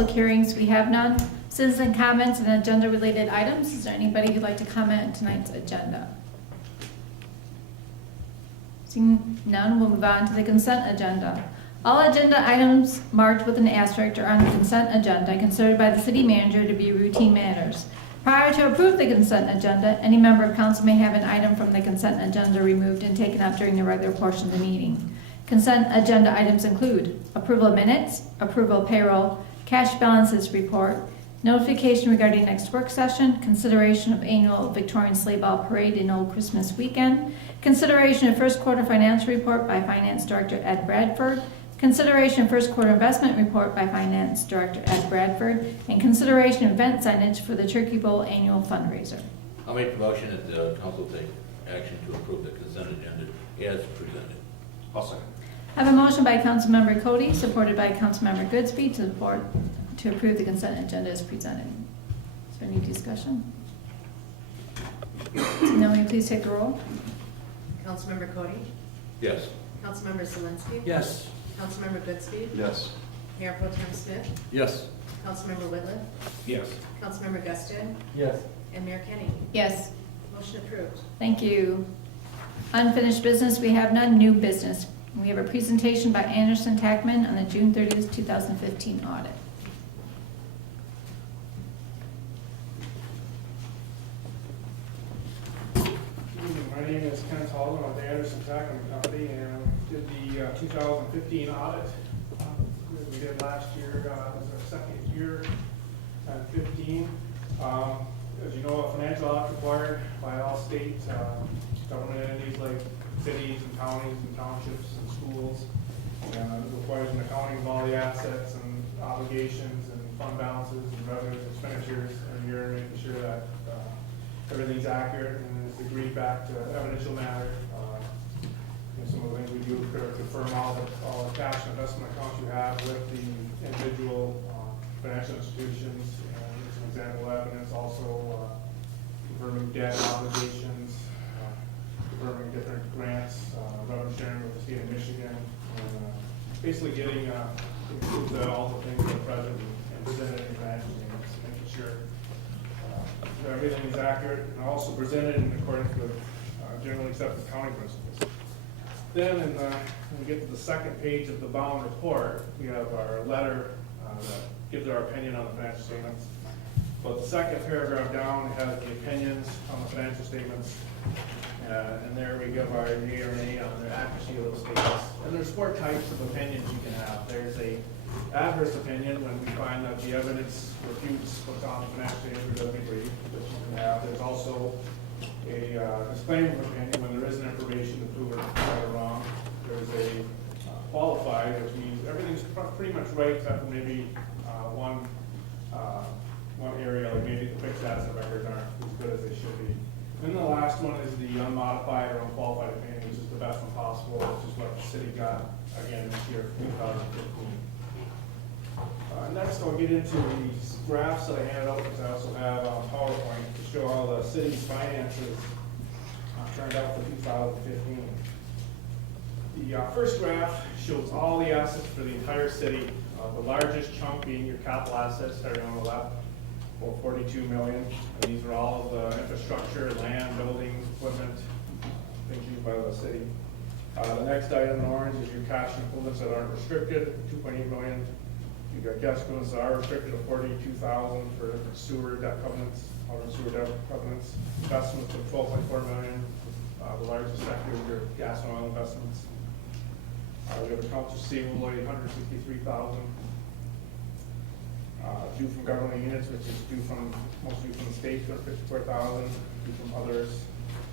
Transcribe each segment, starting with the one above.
Public hearings, we have none. Citizen comments and agenda-related items. Is there anybody who'd like to comment on tonight's agenda? Seeing none, we'll move on to the consent agenda. All agenda items marked with an asterisk are on the consent agenda considered by the city manager to be routine matters. Prior to approve the consent agenda, any member of council may have an item from the consent agenda removed and taken up during the regular portion of the meeting. Consent agenda items include approval of minutes, approval of payroll, cash balances report, notification regarding next work session, consideration of annual Victorian Sleigh Ball Parade and Old Christmas Weekend, consideration of first quarter financial report by Finance Director Ed Bradford, consideration of first quarter investment report by Finance Director Ed Bradford, and consideration of event signage for the Turkey Bowl annual fundraiser. I'll make the motion that the council take action to approve the consent agenda as presented. I'll second. I have a motion by Councilmember Cody, supported by Councilmember Goodspeed to approve the consent agenda as presented. Is there any discussion? Now, will you please take the roll? Councilmember Cody? Yes. Councilmember Zelinski? Yes. Councilmember Goodspeed? Yes. Mayor Pro Tem Smith? Yes. Councilmember Whitliff? Yes. Councilmember Gustin? Yes. And Mayor Kenny? Yes. Motion approved. Thank you. Unfinished business, we have none. New business. We have a presentation by Anderson Tackman on the June 30th, 2015 audit. My name is Ken Tolman with the Anderson Tackman Company, and did the 2015 audit that we did last year. It was our second year at 15. As you know, a financial audit required by all state government entities like cities and counties and townships and schools. And it requires an accounting of all the assets and obligations and fund balances and revenues, expenditures every year, making sure that everything's accurate and is agreed back to evidential matter. Some of the things we do are confirm all the cash and investment accounts you have with the individual financial institutions. And some example evidence also confirming debt obligations, confirming different grants, revenue sharing with the state of Michigan, and basically getting all the things that are present and presented in financial statements, making sure everything is accurate and also presented in accordance with generally accepted accounting principles. Then when we get to the second page of the bound report, we have our letter that gives our opinion on the financial statements. But the second paragraph down has the opinions on the financial statements. And there we give our yea or nay on the accuracy of those statements. And there's four types of opinions you can have. There's a adverse opinion when we find that the evidence refutes what's on the financial statement or doesn't agree, which you can have. There's also a disclaimer opinion when there isn't information to prove it right or wrong. There's a qualified, which means everything's pretty much right except for maybe one area, like maybe the fixed asset records aren't as good as they should be. And the last one is the unmodified or unqualified opinion, which is the best one possible, which is what the city got again this year for 2015. Next, I'll get into these graphs that I handed out, because I also have on PowerPoint to show how the city's finances turned out for 2015. The first graph shows all the assets for the entire city, the largest chunk being your capital assets, starting on the left, about 42 million. And these are all of the infrastructure, land, buildings, equipment, things used by the city. The next item in orange is your cash and equivalents that aren't restricted, 2.8 million. You've got cash equivalents that are restricted of 42,000 for sewer debt covenants, water and sewer debt covenants. Investments of 12.4 million. The largest sector is your gas and oil investments. We have accounts receivable, 863,000. Due from government units, which is mostly from the state, 254,000. Due from others,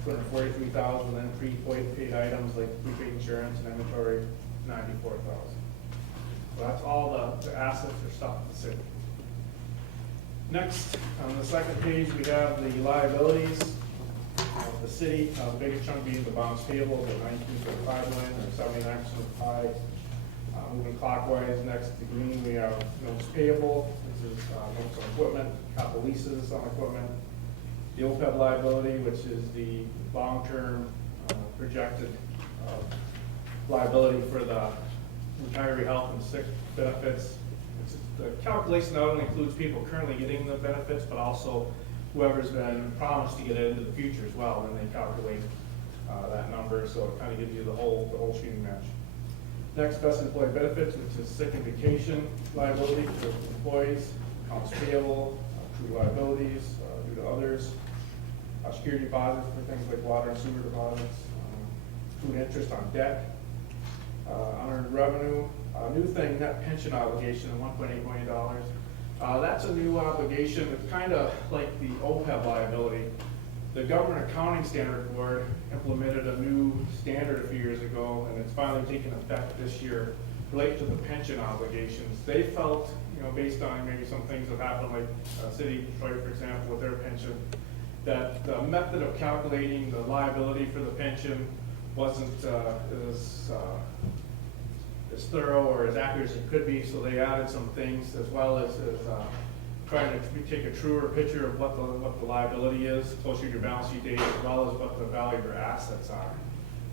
243,000. Then prepaid items like prepaid insurance and inventory, 94,000. So that's all the assets or stuff in the city. Next, on the second page, we have the liabilities of the city. The biggest chunk being the bonds payable, the 19.5 million or 79% of the pie. Moving clockwise, next to green, we have notes payable. This is notes on equipment, capital leases on equipment. The OPEB liability, which is the long-term projected liability for the retiree health and sick benefits The calculation not only includes people currently getting the benefits, but also whoever's been promised to get it into the future as well, when they calculate that number, so it kind of gives you the whole shooting match. Next, best employee benefits, which is sick and vacation liability for employees, accounts payable, accrued liabilities due to others, security deposits for things like water and sewer deposits, accrued interest on debt, unearned revenue, new thing, net pension obligation of $1.8 million. That's a new obligation. It's kind of like the OPEB liability. The Government Accounting Standard Board implemented a new standard a few years ago, and it's finally taken effect this year, related to the pension obligations. They felt, based on maybe some things that happened, like City of Detroit, for example, with their pension, that the method of calculating the liability for the pension wasn't as thorough or as accurate as it could be, so they added some things, as well as trying to take a truer picture of what the liability is closer to your balance sheet date, as well as what the value of your assets are.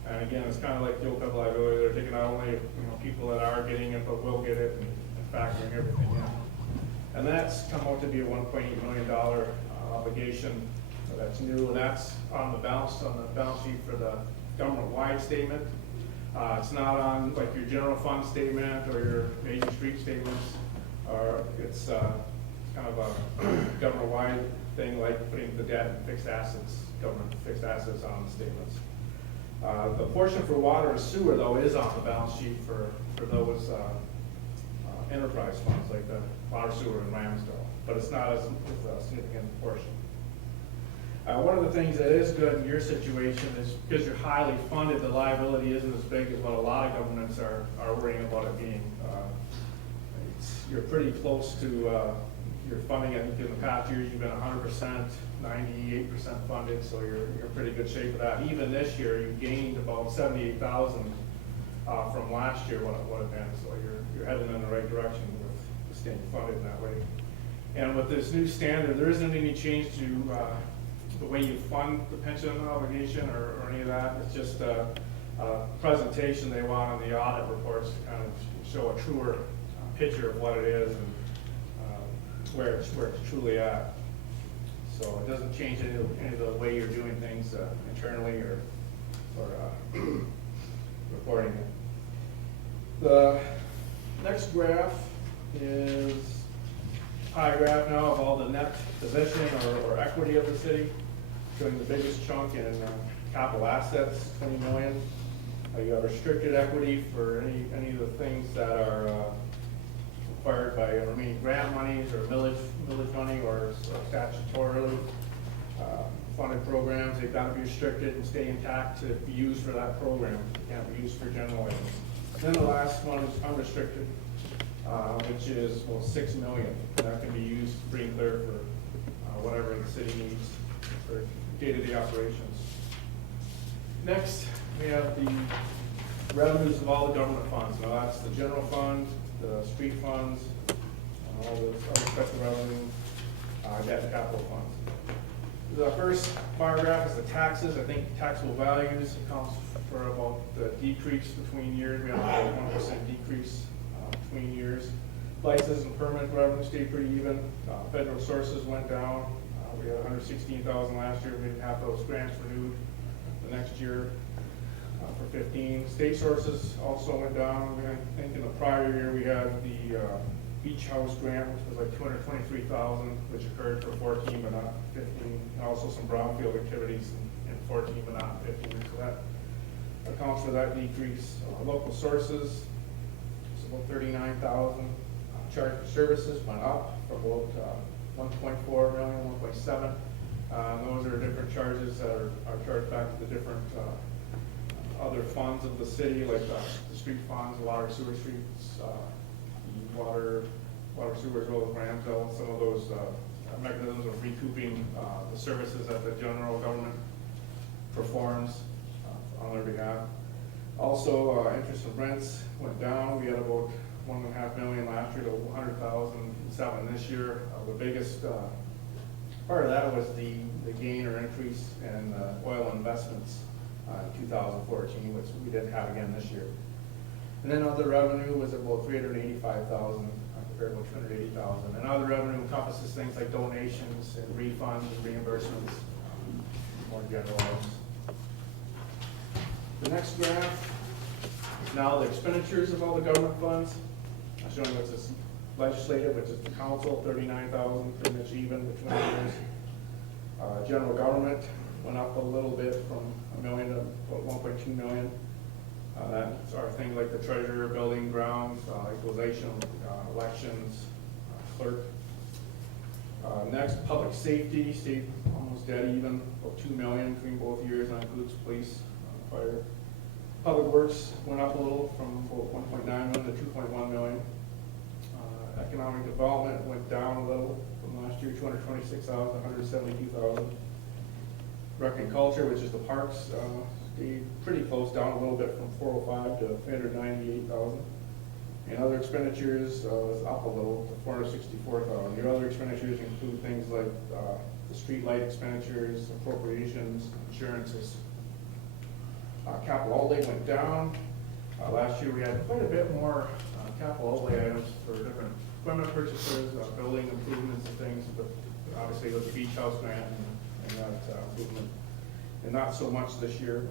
And again, it's kind of like the OPEB liability. They're taking not only people that are getting it, but will get it, and factoring everything in. And that's come out to be a $1.8 million obligation. So that's new, and that's on the balance sheet for the government-wide statement. It's not on like your general fund statement or your major street statements, or it's kind of a government-wide thing, like putting the debt and fixed assets, government fixed assets on the statements. The portion for water and sewer, though, is on the balance sheet for those enterprise funds, like the water, sewer, and Ramsdale, but it's not as a significant portion. One of the things that is good in your situation is because you're highly funded, the liability isn't as big as what a lot of governments are worrying about it being. You're pretty close to your funding. I think in the past years you've been 100%, 98% funded, so you're in pretty good shape with that. Even this year, you gained about $78,000 from last year what it been, so you're heading in the right direction with staying funded in that way. And with this new standard, there isn't any change to the way you fund the pension obligation or any of that. It's just a presentation they want on the audit reports to kind of show a truer picture of what it is and where it's truly at. So it doesn't change any of the way you're doing things internally or reporting it. The next graph is a pie graph now of all the net position or equity of the city, showing the biggest chunk in capital assets, 20 million. You have restricted equity for any of the things that are required by remaining grant monies or millage money or statutorily funded programs. They've got to be restricted and stay intact to be used for that program. They can't be used for general items. Then the last one is unrestricted, which is 6 million. That can be used free and clear for whatever the city needs for day-to-day operations. Next, we have the revenues of all the government funds. Now that's the general fund, the street funds, all those other special revenue, debt and capital funds. The first bar graph is the taxes. I think taxable values accounts for about the decrease between years. We have about a 1% decrease between years. Licenses and permit revenue stayed pretty even. Federal sources went down. We had 116,000 last year. We didn't have those grants renewed the next year for 15. State sources also went down. I think in the prior year we had the beach house grant, which was like 223,000, which occurred for 14 but not 15. And also some brownfield activities in 14 but not 15. So that accounts for that decrease. Local sources, it's about 39,000. Charge for services went up from about 1.4 million, 1.7. Those are different charges that are charged back to the different other funds of the city, like the street funds, water, sewer streets, water, sewer, as well as Ramsdale. Some of those mechanisms of recouping the services that the general government performs on their behalf. Also, interest and rents went down. We had about 1.5 million last year to 100,007 this year. The biggest part of that was the gain or increase in oil investments in 2014, which we didn't have again this year. And then other revenue was about 385,000 compared fair about $280,000. And other revenue encompasses things like donations and refunds and reimbursements, more general items. The next graph is now the expenditures of all the government funds. I'm showing what's this legislative, which is the council, $39,000, pretty much even between the years. General government went up a little bit from $1 million to about $1.2 million. That's our things like the treasurer, building, grounds, equalization, elections, clerk. Next, public safety stayed almost dead even, about $2 million between both years, and that includes police, fire. Public works went up a little from about $1.9 million to $2.1 million. Economic development went down a little from last year, $226,000 to $172,000. Rec and culture, which is the parks, stayed pretty close, down a little bit from $405,000 to $398,000. And other expenditures was up a little to $464,000. Your other expenditures include things like the street light expenditures, appropriations, insurances. Capital outlay went down. Last year we had quite a bit more capital outlay items for different equipment purchases, building improvements and things, but obviously with the beach house grant and that improvement, and not so much this year.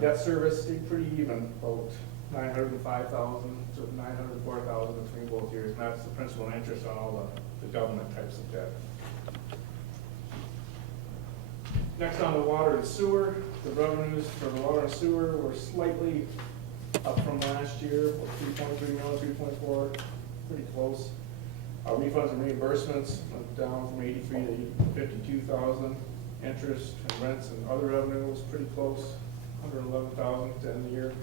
Debt service stayed pretty even, about $905,000 to $904,000 between both years, and that's the principal and interest on all the government types of debt. Next on the water and sewer, the revenues for the water and sewer were slightly up from last year, 3.3 million, 3.4, pretty close. Refunds and reimbursements went down from 83 to 52,000. Interest and rents and other revenue was pretty close, 111,000 to end the year.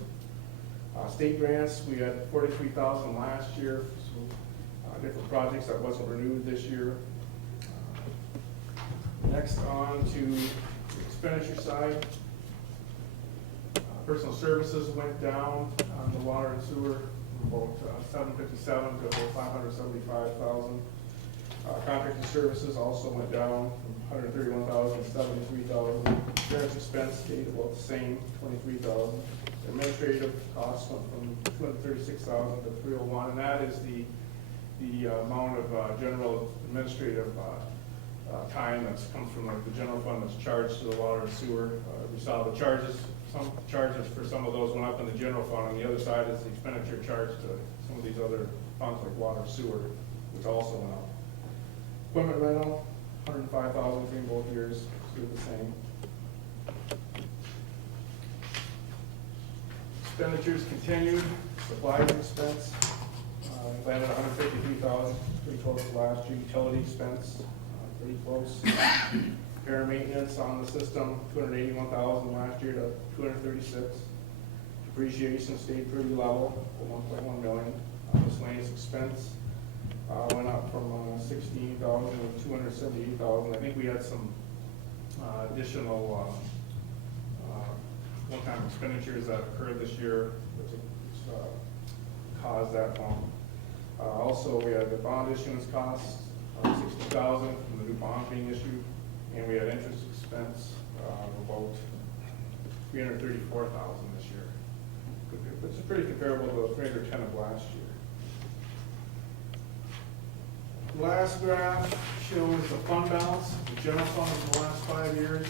State grants, we had 43,000 last year, so different projects that wasn't renewed this year. Next on to the expenditure side. Personal services went down on the water and sewer from about 757 to about 575,000. Contracted services also went down from 131,000 to 73,000. Insurance expense stayed about the same, 23,000. Administrative costs went from 236,000 to 301, and that is the amount of general administrative time that comes from like the general fund that's charged to the water and sewer. We saw the charges, some charges for some of those went up in the general fund. On the other side is the expenditure charged to some of these other funds like water and sewer, which also went up. Equipment rental, 105,000 between both years, stayed the same. Expenditures continued. Supplies expense landed at 153,000, pretty close to last year. Utility expense, pretty close. Repair and maintenance on the system, 281,000 last year to 236. Depreciation stayed pretty level, 1.1 million. Miscellaneous expense went up from 16,000 to 278,000. I think we had some additional one-time expenditures that occurred this year, which caused that bump. Also, we had the bond issuance costs, 60,000 from the new bond being issued, and we had interest expense of about 334,000 this year, which is pretty comparable to the 310 of last year. Last graph shows the fund balance, the general fund in the last 5 years.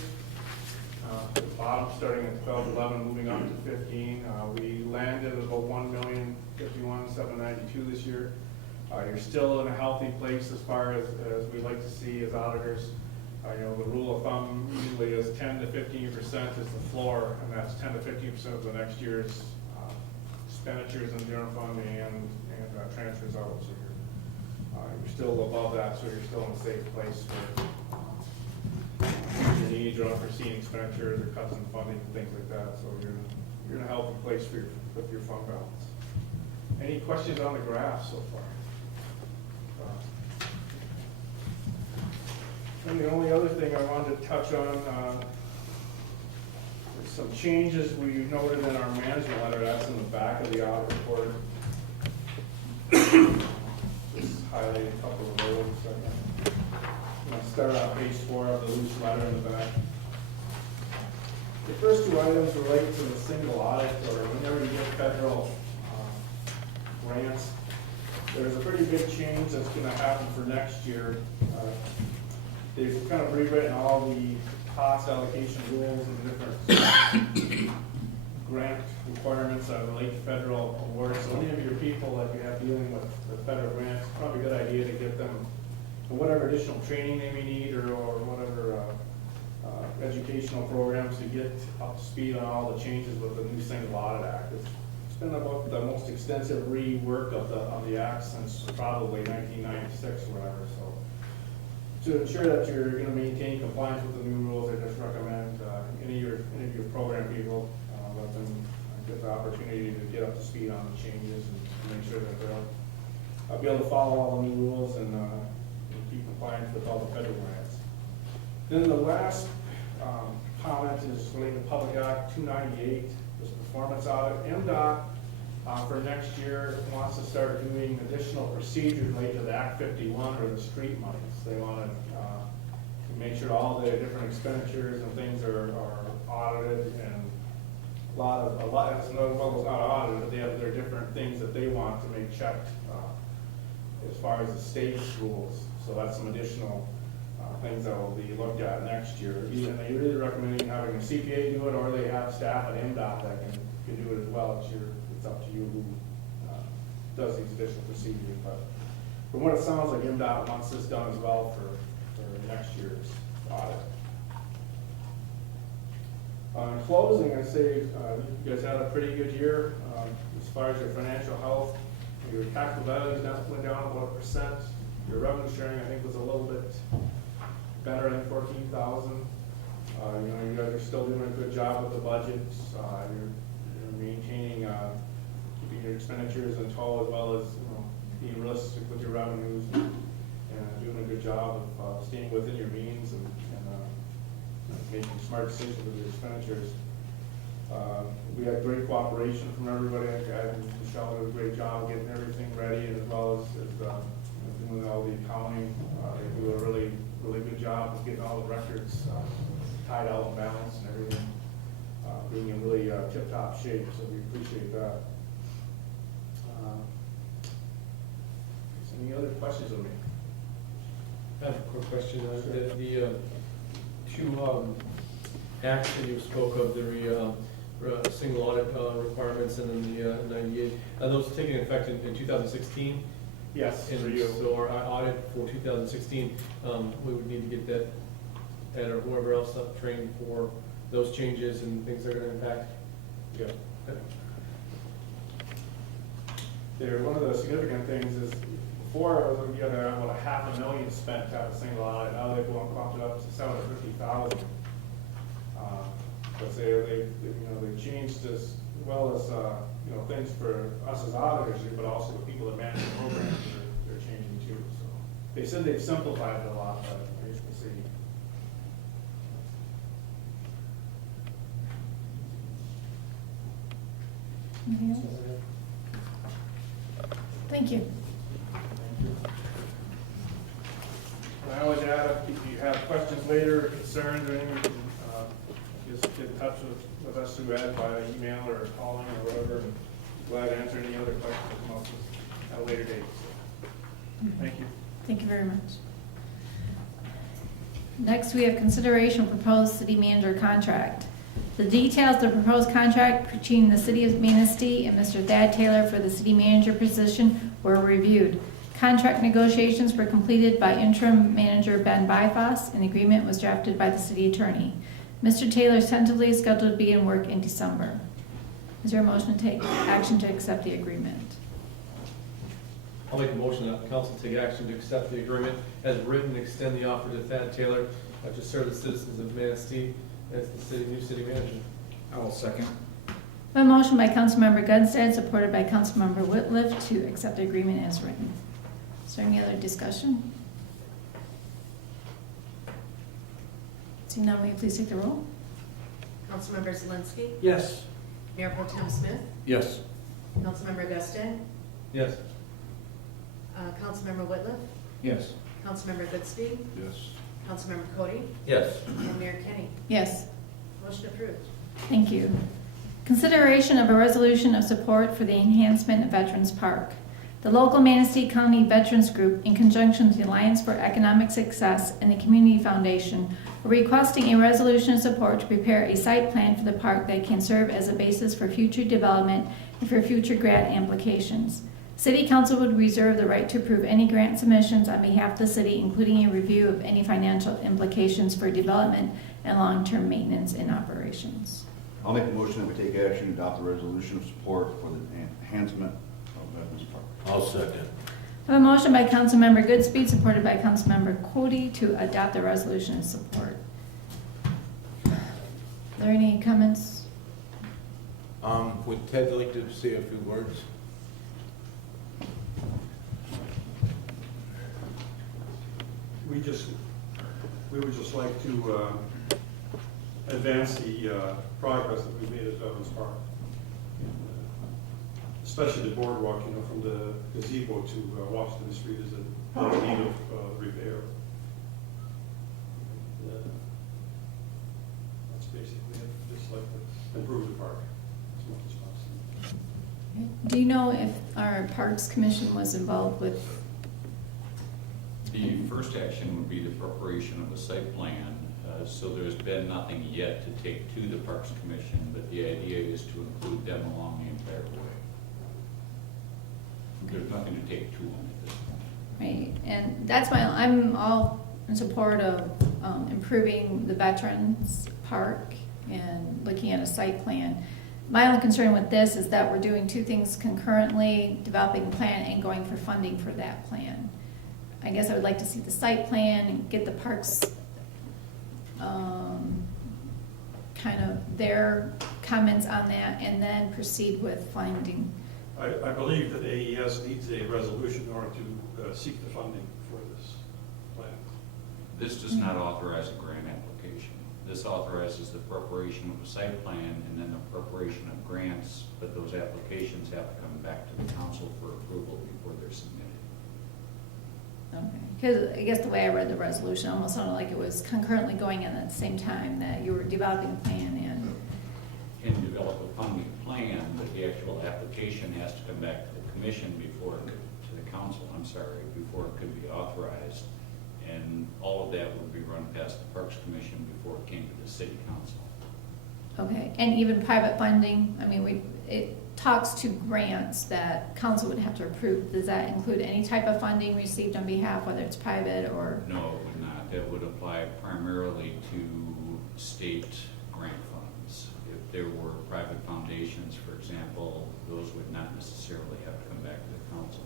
The bottom starting at 1211, moving up to 15. We landed at about 1,051,792 this year. You're still in a healthy place as far as we like to see as auditors. The rule of thumb usually is 10 to 15% is the floor, and that's 10 to 15% of the next year's expenditures in the general fund and transfers out. So you're still above that, so you're still in a safe place for your needs or unforeseen expenditures or cuts in funding and things like that. So you're in a healthy place with your fund balance. Any questions on the graph so far? And the only other thing I wanted to touch on is some changes we noted in our management letter. That's in the back of the audit report. Just highlight a couple of those. I'm going to start on page 4 of the loose letter in the back. The first two items relate to the single audit, or whenever you get federal grants. there's a pretty big change that's gonna happen for next year. They've kind of rewritten all the cost allocation rules and different grant requirements that relate to federal awards. So any of your people that you have dealing with the federal grants, it's probably a good idea to get them whatever additional training they may need or whatever educational programs to get up to speed on all the changes with the new Single Audit Act. It's been about the most extensive rework of the act since probably 1996 or whatever. So to ensure that you're going to maintain compliance with the new rules, I just recommend any of your program people let them get the opportunity to get up to speed on the changes and make sure that they'll be able to follow all the new rules and keep compliance with all the federal grants. Then the last comment is related to Public Act 298, this performance audit. MDOT for next year wants to start doing additional procedures related to the Act 51 or the street monies. They want to make sure all the different expenditures and things are audited, and a lot, it's not audited, but they have their different things that they want to make checked as far as the state's rules. So that's some additional things that will be looked at next year. And they really recommend having a CPA do it, or they have staff at MDOT that can do it as well. It's up to you who does these additional procedures. But from what it sounds like, MDOT wants this done as well for next year's audit. In closing, I say you guys had a pretty good year as far as your financial health. Your taxable values went down about 1%. Your revenue sharing, I think, was a little bit better than 14,000. You guys are still doing a good job with the budgets. You're maintaining, keeping your expenditures in tow, as well as being realistic with your revenues, and doing a good job of staying within your means and making smart decisions with your expenditures. We had great cooperation from everybody. Michelle did a great job getting everything ready, as well as doing all the accounting. They do a really good job of getting all the records tied out and balanced and everything, being in really tip-top shape, so we appreciate that. Any other questions of me? I have a quick question. The two acts that you spoke of, the single audit requirements and then the 98, are those taking effect in 2016? Yes, for And you. so our audit for 2016, we would need to get that, Ed or whoever else up trained for those changes and things that are going to impact. Yeah. One of the significant things is before you had about $500,000 spent to have a single audit. Now they've bumped it up to $750,000. But they changed as well as things for us as auditors, but also the people that manage the programs they're changing too. So they said they've simplified it a lot, but I guess we'll see. Anything else? Thank you. I always add, if you have questions later, or concerns, or anything, just get in touch with us through Ed via email or calling or whatever. And glad to answer any other questions that come up at a later date. So, thank you. Thank you very much. Next, we have consideration of proposed city manager contract. The details of the proposed contract between the City of Manistee and Mr. Thad Taylor for the city manager position were reviewed. Contract negotiations were completed by interim manager Ben Byfoss, and the agreement was drafted by the city attorney. Mr. Taylor is tentatively scheduled to begin work in December. Is there a motion to take action to accept the agreement? I'll make a motion that the council take action to accept the agreement as written and extend the offer to Thad Taylor to serve the citizens of Manistee as the new city manager. I will second. A motion by Councilmember Gunstead, supported by Councilmember Whitliff, to accept the agreement as written. Is there any other discussion? Seeing none, will you please take the roll? Councilmember Zelinski, Yes. Mayor Pro Tem Smith, Yes. Councilmember Guston, Yes. Councilmember Whitliff, Yes. Councilmember Goodspeed, Yes. Councilmember Cody, Yes. and Mayor Kenny. Yes. Motion approved. Thank you. Consideration of a resolution of support for the enhancement of Veterans Park. The local Manistee County Veterans Group, in conjunction with the Alliance for Economic Success and the Community Foundation, are requesting a resolution of support to prepare a site plan for the park that can serve as a basis for future development and for future grant applications. City Council would reserve the right to approve any grant submissions on behalf of the city, including a review of any financial implications for development and long-term maintenance and operations. I'll make a motion that we take action to adopt the resolution of support for the enhancement of Veterans Park. I'll second. I have a motion by Councilmember Goodspeed, supported by Councilmember Cody, to adopt the resolution of support. Are there any comments? Would Ted like to say a few words? We would just like to advance the progress that we've made at Veterans Park. Especially the boardwalk, from the gazebo to Washington Street is in need of repair. That's basically it. Just like to improve the park as much as possible. Do you know if our Parks Commission was involved with? The first action would be the preparation of a site plan. So there's been nothing yet to take to the Parks Commission, but the idea is to include them along the entire way. There's nothing to take to them at this point. Right, and that's why I'm all in support of improving the Veterans Park and looking at a site plan. My only concern with this is that we're doing two things concurrently, developing a plan and going for funding for that plan. I guess I would like to see the site plan and get the parks, kind of their comments on that, and then proceed with finding. I believe that AES needs a resolution in order to seek the funding for this plan. This does not authorize a grant application. This authorizes the preparation of a site plan and then the preparation of grants, but those applications have to come back to the council for approval before they're submitted. Okay, because I guess the way I read the resolution almost sounded like it was concurrently going on at the same time, that you were developing a plan and. Can develop a funding plan, but the actual application has to come back to the commission before, to the council, before it could be authorized. And all of that would be run past the Parks Commission before it came to the city council. Okay, and even private funding, I mean, it talks to grants that council would have to approve. Does that include any type of funding received on behalf, whether it's private or? No, it would not. That would apply primarily to state grant funds. If there were private foundations, for example, those would not necessarily have to come back to the council.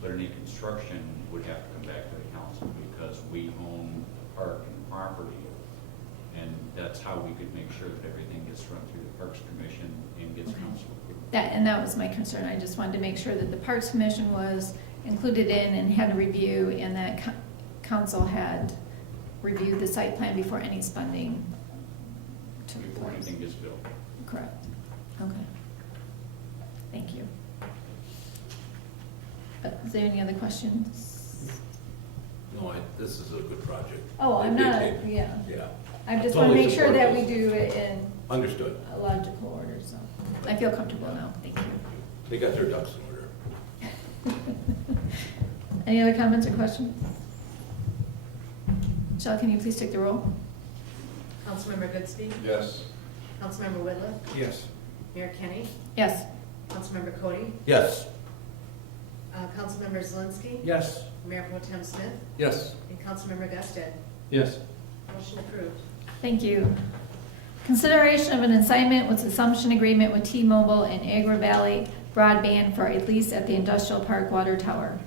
But any construction would have to come back to the council because we own the park and the property. And that's how we could make sure that everything gets run through the Parks Commission and gets council approval. That was my concern. I just wanted to make sure that the Parks Commission was included in and had a review, and that council had reviewed the site plan before any funding took Before place. anything gets built. Correct. Okay. Thank you. Is there any other questions? No, this is a good project. Oh, I'm They not, take- yeah. Yeah, I just want to Totally make sure that we support do it in understood. a logical order, so I feel comfortable now. Thank you. They got their ducks in order. Any other comments or questions? Michelle, can you please take the roll? Councilmember Goodspeed? Yes. Councilmember Whitliff? Yes. Mayor Kenny? Yes. Councilmember Cody? Yes. Councilmember Zelinski? Yes. Mayor Pro Tem Smith? Yes. And Councilmember Gusted? Yes. Motion approved. Thank you. Consideration of an assignment with assumption agreement with T-Mobile and Agra Valley Broadband for a lease at the Industrial Park Water Tower.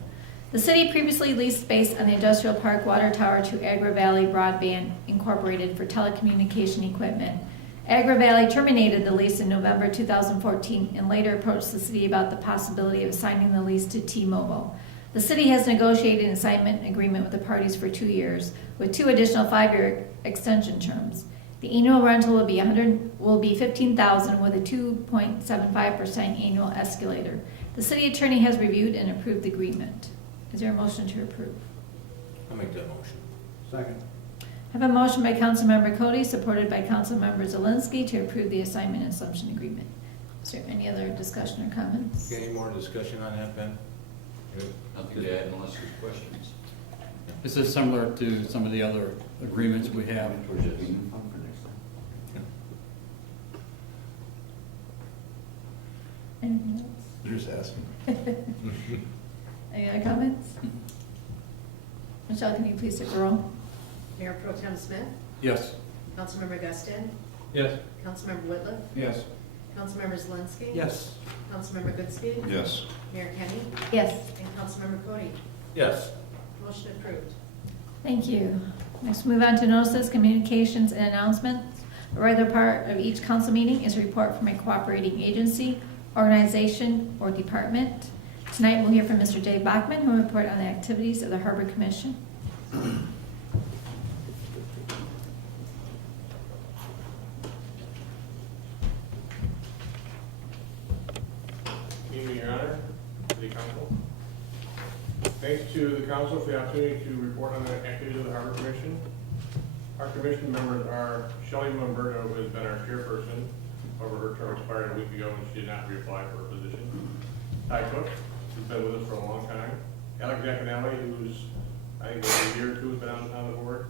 The city previously leased space on the Industrial Park Water Tower to Agra Valley Broadband Incorporated for telecommunication equipment. Agra Valley terminated the lease in November 2014 and later approached the city about the possibility of assigning the lease to T-Mobile. The city has negotiated an assignment agreement with the parties for 2 years, with 2 additional 5-year extension terms. The annual rental will be $15,000 with a 2.75% annual escalator. The city attorney has reviewed and approved the agreement. Is there a motion to approve? I'll make that motion. Second. I have a motion by Councilmember Cody, supported by Councilmember Zelinski, to approve the assignment and assumption agreement. Is there any other discussion or comments? Any more discussion on that, Ben? Nothing to add unless there's questions. This is similar to some of the other agreements we have. Anything else? They're just asking. Any other comments? Michelle, can you please take the roll? Mayor Pro Tem Smith, Yes. Councilmember Guston, Yes. Councilmember Whitliff, Yes. Councilmember Zelinski. Yes. Councilmember Goodspeed, Yes. Mayor Kenny, Yes. and Councilmember Cody. Yes. Motion approved. Thank you. Next, move on to notices, communications, and announcements. A regular part of each council meeting is a report from a cooperating agency, organization, or department. Tonight, we'll hear from Mr. Dave Bachman, who will report on the activities of the Harbor Commission. Evening, Your Honor, City Council. Thanks to the council for the opportunity to report on the activities of the Harbor Commission. Our commission members are Shelley Mumberto, who has been our chairperson. However, her term expired a week ago and she did not reapply for her position. Ty Cook, who's been with us for a long time. Alex Giaconelli, who's, I think, over a year or two has been on the board.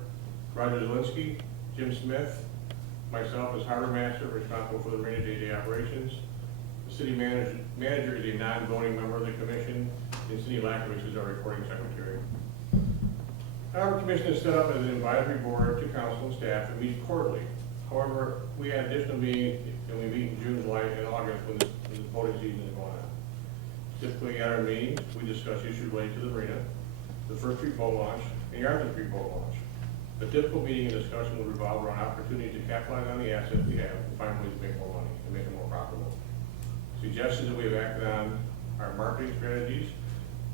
Roger Zelinski, Jim Smith, myself as harbor master responsible for the marina day-to-day operations. The city manager is a non-voting member of the commission, and Cindy Lakovich is our recording secretary. The Harbor Commission is set up as an advisory board to council and staff and meets quarterly. However, we had additional meetings, and we meet in June, July, and August when the voting season is going on. Typically at our meetings, we discuss issues related to the marina, the first Street boat launch, and the Arthur Street boat launch. The typical meeting and discussion will revolve around opportunities to capitalize on the assets we have and find ways to make more money and make it more profitable. Suggestions that we have acted on are marketing strategies.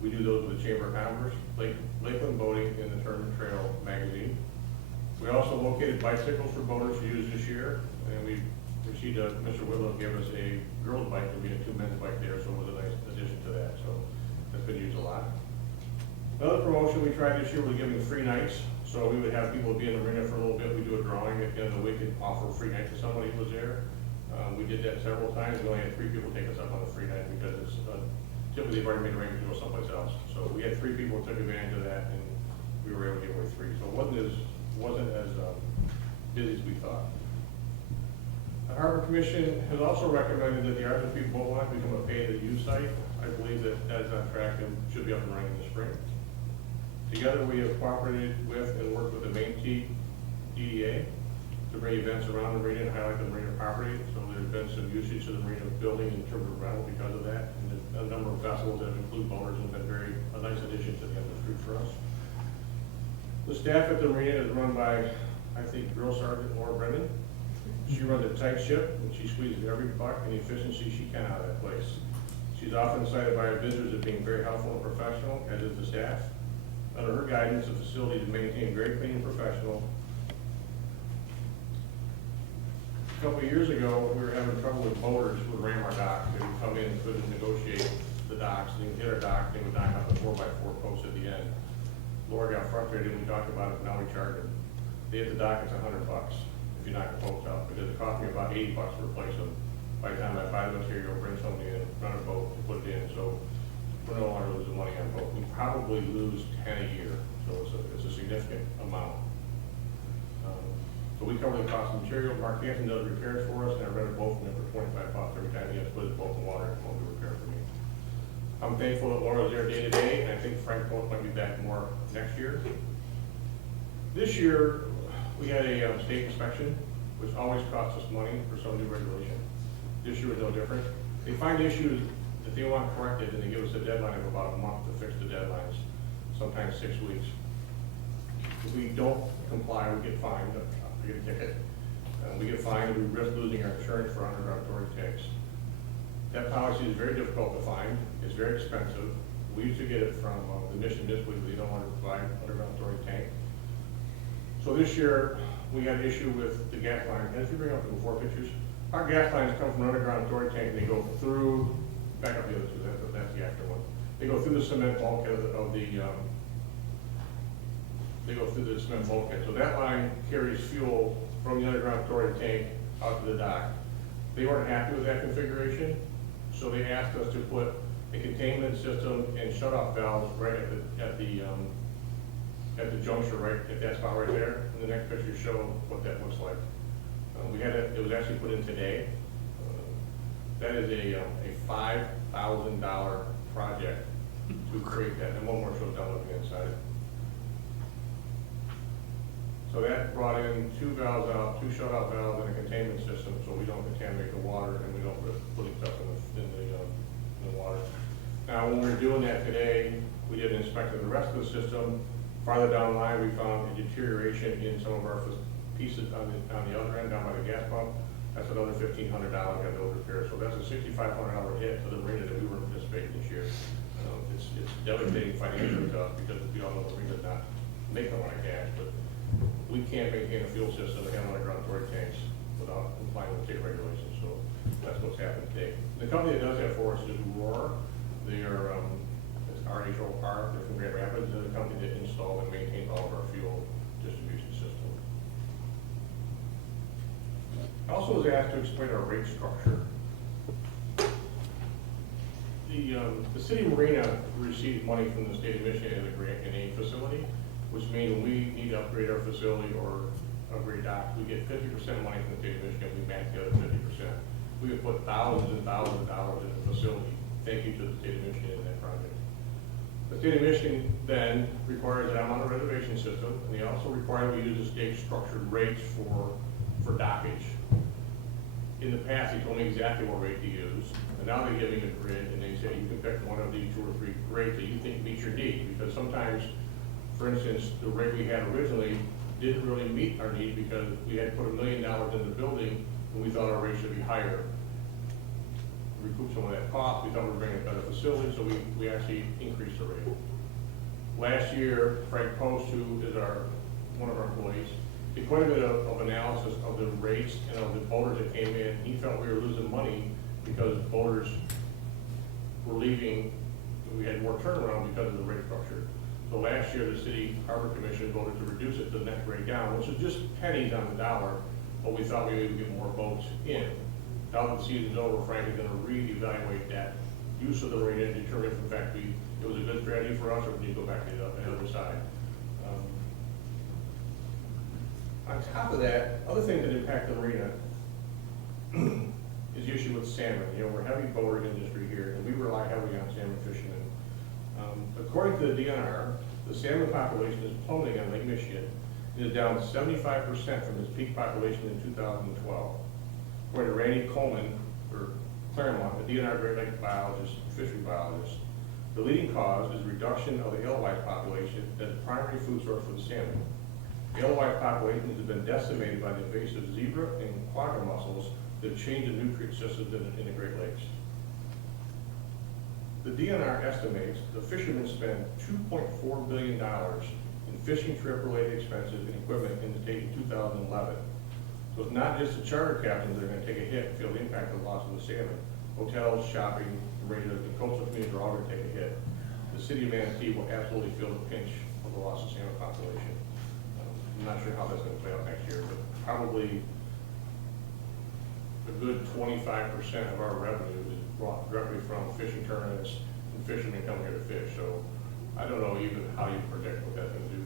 We do those with the Chamber of Commerce, Lakeland Boating, and the Tournament Trail magazine. We also located bicycles for boaters to use this year, and we received Mr. Whitlow gave us a girls' bike, and we had 2 men's bike there, so it was a nice addition to that, so that's been used a lot. Another promotion we tried this year was giving free nights, so we would have people be in the arena for a little bit, we do a drawing at the end of the week and offer a free night to somebody who was there. We did that several times, we only had 3 people take us up on the free night because it's, typically they've already made arrangements to go someplace else. So we had 3 people who took advantage of that, and we were able to give away 3, so it wasn't as busy as we thought. The Harbor Commission has also recommended that the Arthur Street boat launch become a pay-to-use site. I believe that that is on track and should be up and running in the spring. Together, we have cooperated with and worked with the Main T DDA to bring events around the marina and highlight the marina property. So there's been some usage of the marina building in terms of rental because of that. And a number of festivals that include boaters have been a nice addition to the end of the street for us. The staff at the marina is run by, I think, Drill Sergeant Laura Brennan. She runs a tight ship and she squeezes every buck and efficiency she can out of that place. She's often cited by our visitors as being very helpful and professional, as is the staff. Under her guidance, the facility is maintained very clean and professional. A couple of years ago, we were having trouble with boaters who would ram our dock. They would come in and couldn't negotiate the docks. They would hit our dock, they would knock out the 4x4 post at the end. Laura got frustrated and we talked about it, now we charge them. They hit the dock, it's $100 if you knock the post out, because it cost me about $80 to replace them. By the time I buy the material, bring somebody in, run a boat to put it in, so we're no longer losing money on boat. We probably lose 10 a year, so it's a significant amount. So we cover the cost of material. Mark Hanson does repairs for us, and I rent a boat from him for $25 every time he has to put his boat in water and won't do repair for me. I'm thankful that Laura's there day to day, and I think Frank Boat might be back more next year. This year, we had a state inspection, which always costs us money for some new regulation. This year was no different. They find issues that they want corrected, and they give us a deadline of about a month to fix the deadlines, sometimes 6 weeks. If we don't comply, we get fined, we get a ticket. We get fined, and we risk losing our insurance for underground storage tanks. That policy is very difficult to find, it's very expensive. We used to get it from the Mission this week, they don't want to provide underground storage tank. So this year, we had an issue with the gas line. As you bring up the 4 pictures, our gas lines come from an underground storage tank, and they go through, back up the other 2, that's the actor one. They go through the cement bulkhead they go through the cement bulkhead. So that line carries fuel from the underground storage tank out to the dock. They weren't happy with that configuration, so they asked us to put a containment system and shut-off valves right at the juncture, right, at that spot right there. And the next picture show what that looks like. It was actually put in today. That is a $5,000 project to create that, and one more shows down looking inside. So that brought in two shut-off valves and a containment system, so we don't contaminate the water and we don't risk putting stuff in the water. Now, when we were doing that today, we did an inspection of the rest of the system. Farther down the line, we found a deterioration in some of our pieces on the other end, down by the gas pump. That's another $1,500 got those repairs. So that's a $6,500 hit to the marina that we were anticipating this year. It's devastating financially to us because we all know the marina's not making a lot of cash, but we can't maintain a fuel system and have underground storage tanks without complying with state regulations. So that's what's happened today. The company that does that for us is Roar. They are, it's RHOR, they're from Grand Rapids. They're the company that installed and maintains all of our fuel distribution system. I also was asked to explain our rate structure. The city marina received money from the state of Michigan as a grant and aid facility, which means when we need to upgrade our facility or upgrade docks, we get 50% money from the state of Michigan, we match the other 50%. We have put thousands and thousands of dollars in the facility. Thank you to the state of Michigan in that project. The state of Michigan then requires that I'm on a reservation system, and they also require we use the state structured rates for dockage. In the past, they told me exactly what rate to use, and now they're giving a grid, and they say you can pick one of these 2 or 3 rates that you think meets your need, because sometimes, for instance, the rate we had originally didn't really meet our need because we had put $1 million in the building, and we thought our rate should be higher. To recoup some of that cost, we thought we were bringing a better facility, so we actually increased the rate. Last year, Frank Post, who is one of our employees, did quite a bit of analysis of the rates and of the boaters that came in. He felt we were losing money because boaters were leaving. We had more turnaround because of the rate structure. So last year, the City Harbor Commission voted to reduce it to the next rate down, which is just pennies on the dollar, but we thought we would get more boats in. Now that the season's over, Frank is gonna reevaluate that use of the rate and determine if in fact it was a good strategy for us or we need to go back to the other side. On top of that, other things that impact the marina is the issue with salmon. You know, we're a heavy boating industry here, and we rely heavily on salmon fishermen. According to the DNR, the salmon population is plummeting on Lake Michigan. It is down 75% from its peak population in 2012. According to Randy Coleman, or Claremont, the DNR Great Lakes biologist, fishery biologist, the leading cause is reduction of the alewife population as a primary food source for the salmon. The alewife populations have been decimated by the invasive zebra and quagga mussels that change the nutrient systems in the Great Lakes. The DNR estimates the fishermen spend $2.4 billion in fishing trip-related expenses and equipment in the state in 2011. So it's not just the charter captains that are going to take a hit and feel the impact of the loss of the salmon. Hotels, shopping, marinas, and coastal communities are all going to take a hit. The city of Manatee will absolutely feel the pinch of the loss of salmon population. I'm not sure how that's going to play out next year, but probably a good 25% of our revenue is brought directly from fishing tournaments and fishermen coming here to fish. So I don't know even how you predict what that's going to do.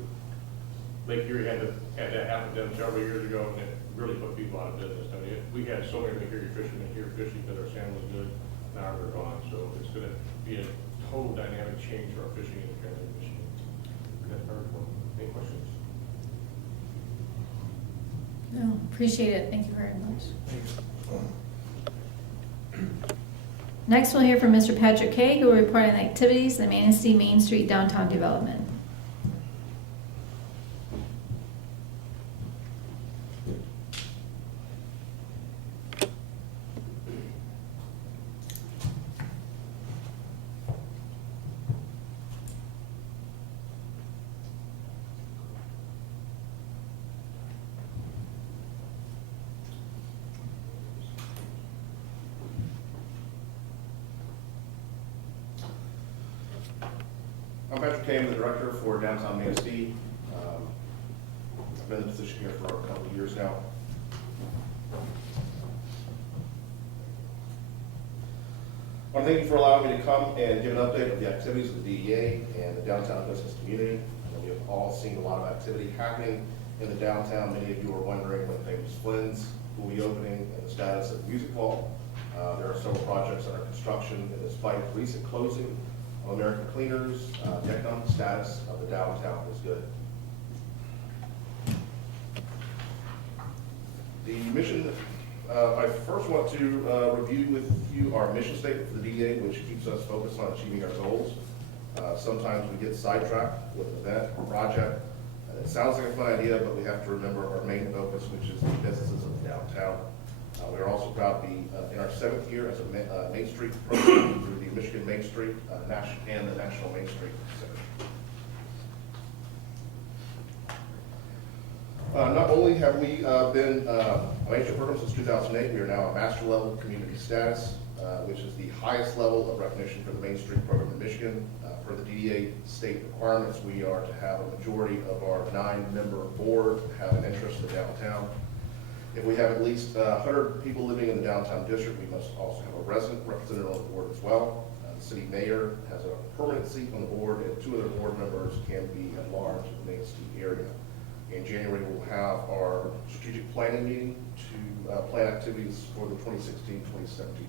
Lake Erie had that happen to them several years ago, and it really put people out of business. I mean, we had so many Lake Erie fishermen here fishing because our salmon was good, now they're gone. So it's going to be a total dynamic change to our fishing industry in Michigan. That's my report. Any questions? No, appreciate it. Thank you very much. Next, we'll hear from Mr. Patrick Kay, who will report on the activities in the Manistee Main Street downtown development. I'm Patrick Kay, I'm the director for downtown Manistee. I've been in the position here for a couple of years now. I want to thank you for allowing me to come and give an update of the activities of the DEA and the downtown business community. I know we have all seen a lot of activity happening in the downtown. Many of you are wondering when Famous Flynn's will be opening and the status of the Music Hall. There are several projects under construction, and despite the recent closing of American Cleaners, the economic status of the downtown is good. The mission, I first want to review with you our mission statement for the DEA, which keeps us focused on achieving our goals. Sometimes we get sidetracked with an event or project. It sounds like a fun idea, but we have to remember our main focus, which is the businesses of the downtown. We are also proud to be in our 7th year as a Main Street program through the Michigan Main Street and the National Main Street Center. Not only have we been a Main Street program since 2008, we are now a master level community status, which is the highest level of recognition for the Main Street program in Michigan. For the DEA state requirements, we are to have a majority of our 9-member board have an interest in the downtown. If we have at least 100 people living in the downtown district, we must also have a resident representative on the board as well. The city mayor has a permanent seat on the board, and 2 other board members can be at large in the Manistee area. In January, we'll have our strategic planning meeting to plan activities for the 2016-2017 fiscal year.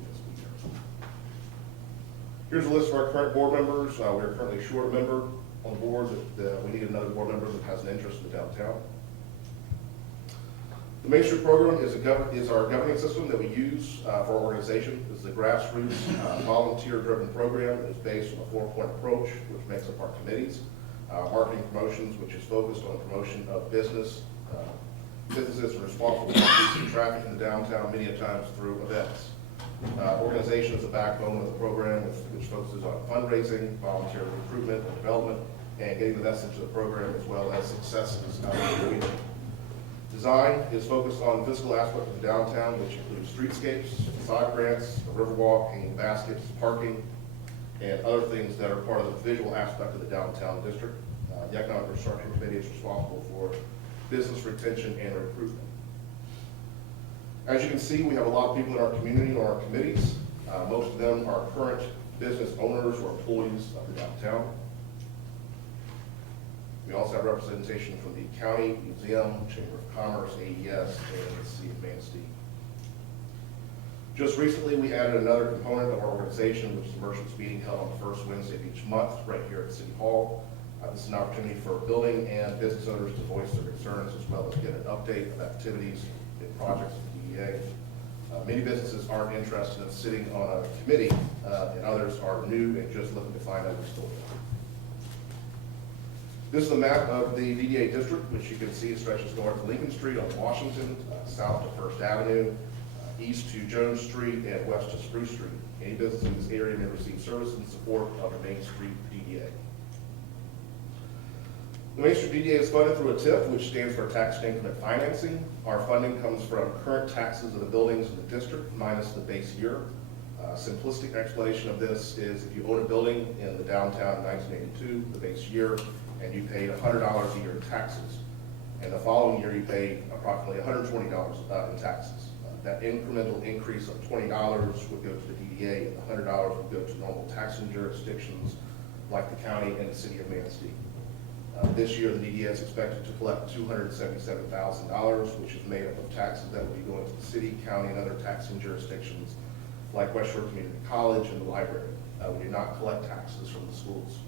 Here's a list of our current board members. We are currently short a member on the board. We need another board member that has an interest in the downtown. The Main Street program is our governing system that we use for our organization. This is a grassroots, volunteer-driven program that is based on a 4-point approach, which makes up our committees. Marketing promotions, which is focused on promotion of businesses are responsible for increasing traffic in the downtown, many times through events. Organization is the backbone of the program, which focuses on fundraising, volunteer recruitment and development, and getting the message of the program as well as successes out in the community. Design is focused on the physical aspect of the downtown, which includes streetscapes, facade grants, a riverwalk, hanging baskets, parking, and other things that are part of the visual aspect of the downtown district. The Economic Restructuring Committee is responsible for business retention and recruitment. As you can see, we have a lot of people in our community on our committees. Most of them are current business owners or employees of the downtown. We also have representation from the county, museum, Chamber of Commerce, AES, and the City of Manistee. Just recently, we added another component of our organization, which is the merchants meeting held on the first Wednesday of each month, right here at City Hall. This is an opportunity for building and business owners to voice their concerns, as well as get an update of activities and projects of the DEA. Many businesses aren't interested in sitting on a committee, and others are new and just looking to find out what's going on. This is a map of the DDA district, which you can see stretches north of Lincoln Street on Washington, south to First Avenue, east to Jones Street, and west to Spruce Street. Any business in this area may receive service and support of the Main Street DDA. The Main Street DDA is funded through a TIF, which stands for Tax Increment Financing. Our funding comes from current taxes of the buildings in the district minus the base year. Simplistic explanation of this is if you own a building in the downtown in 1982, the base year, and you paid $100 a year in taxes, and the following year you paid approximately $120 in taxes. That incremental increase of $20 would go to the DDA, and the $100 would go to normal taxing jurisdictions like the county and the City of Manistee. This year, the DDA is expected to collect $277,000, which is made up of taxes that will be going to the city, county, and other taxing jurisdictions like West Shore Community College and the library. We do not collect taxes from the schools.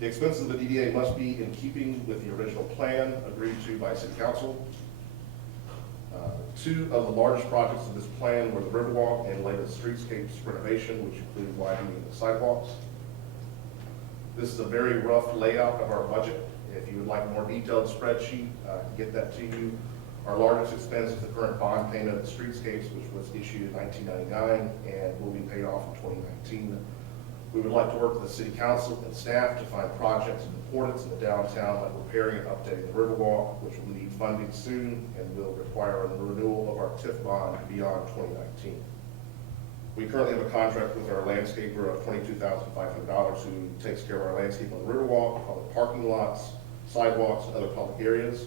The expenses of the DDA must be in keeping with the original plan agreed to by City Council. 2 of the largest projects of this plan were the Riverwalk and later the streetscapes renovation, which included widening the sidewalks. This is a very rough layout of our budget. If you would like a more detailed spreadsheet, I can get that to you. Our largest expense is the current bond payment of the streetscapes, which was issued in 1999 and will be paid off in 2019. We would like to work with the City Council and staff to find projects of importance in the downtown, like repairing and updating the Riverwalk, which will need funding soon and will require a renewal of our TIF bond beyond 2019. We currently have a contract with our landscaper of $22,500 who takes care of our landscape on the Riverwalk, on the parking lots, sidewalks, and other public areas.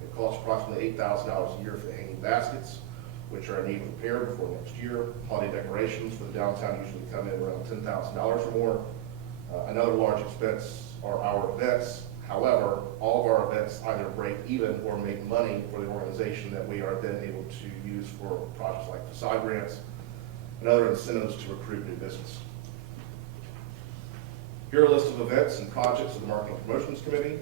It costs approximately $8,000 a year for the hanging baskets. which are in need of repair before next year. Holiday decorations for the downtown usually come in around $10,000 or more. Another large expense are our events. However, all of our events either break even or make money for the organization that we are then able to use for projects like facade grants and other incentives to recruit new business. Here are a list of events and projects of the Marketing and Promotions Committee.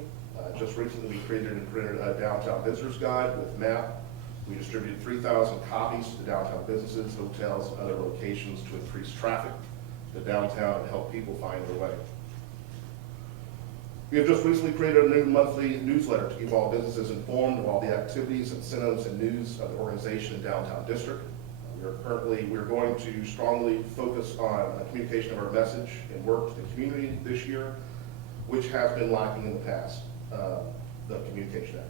Just recently, we created and printed a downtown visitors guide with map. We distributed 3,000 copies to the downtown businesses, hotels, and other locations to increase traffic to downtown and help people find their way. We have just recently created a new monthly newsletter to keep all businesses informed of all the activities, incentives, and news of the organization in downtown district. We are going to strongly focus on communication of our message and work to the community this year, which has been lacking in the past, the communication aspect.